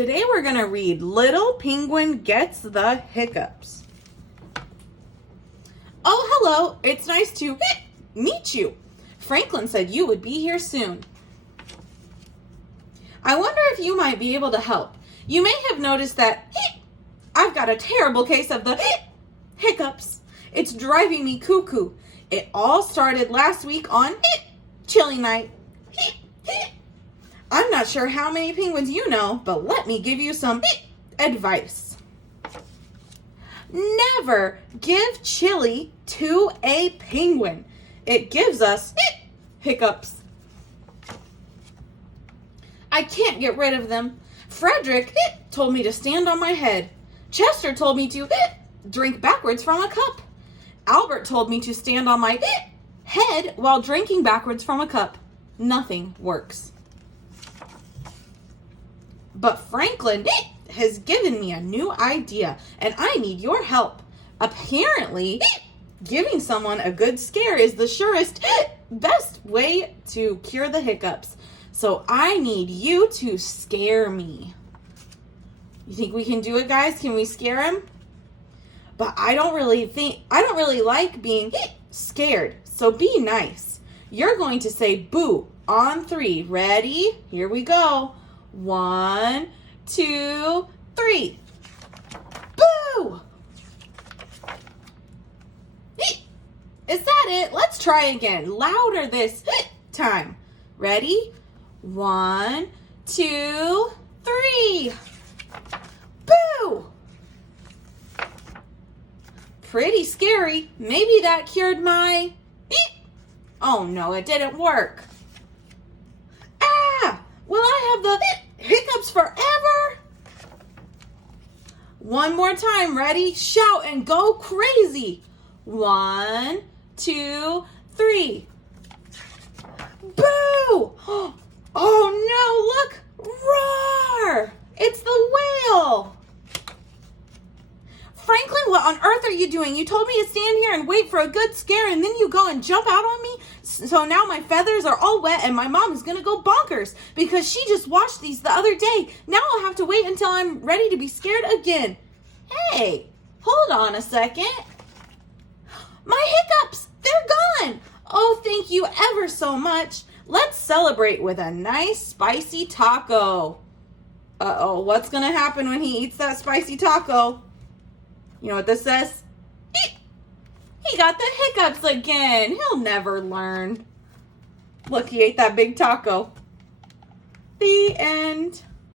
Today we're going to read Little Penguin Gets the Hiccups. Oh, hello. It's nice to meet you. Franklin said you would be here soon. I wonder if you might be able to help. You may have noticed that I've got a terrible case of the hiccups. It's driving me cuckoo. It all started last week on chilly night. I'm not sure how many penguins you know, but let me give you some advice. Never give chili to a penguin. It gives us hiccups. I can't get rid of them. Frederick told me to stand on my head. Chester told me to drink backwards from a cup. Albert told me to stand on my head while drinking backwards from a cup. Nothing works. But Franklin has given me a new idea, and I need your help. Apparently, giving someone a good scare is the surest, best way to cure the hiccups. So I need you to scare me. You think we can do it, guys? Can we scare him? But I don't really like being scared. So be nice. You're going to say boo on 3. Ready? Here we go. 1, 2, 3. Boo! Is that it? Let's try again. Louder this time. Ready? 1, 2, 3. Boo! Pretty scary. Maybe that cured my... Oh no, it didn't work. Ah! Will I have the hiccups forever? One more time. Ready? Shout and go crazy. 1, 2, 3. Boo! Oh no, look! Roar! It's the whale! Franklin, what on earth are you doing? You told me to stand here and wait for a good scare, and then you go and jump out on me? So now my feathers are all wet, and my mom is going to go bonkers because she just washed these the other day. Now I'll have to wait until I'm ready to be scared again. Hey, hold on a second. My hiccups, they're gone. Oh, thank you ever so much. Let's celebrate with a nice spicy taco. Uh-oh, what's going to happen when he eats that spicy taco? You know what this says? He got the hiccups again. He'll never learn. Look, he ate that big taco. The end.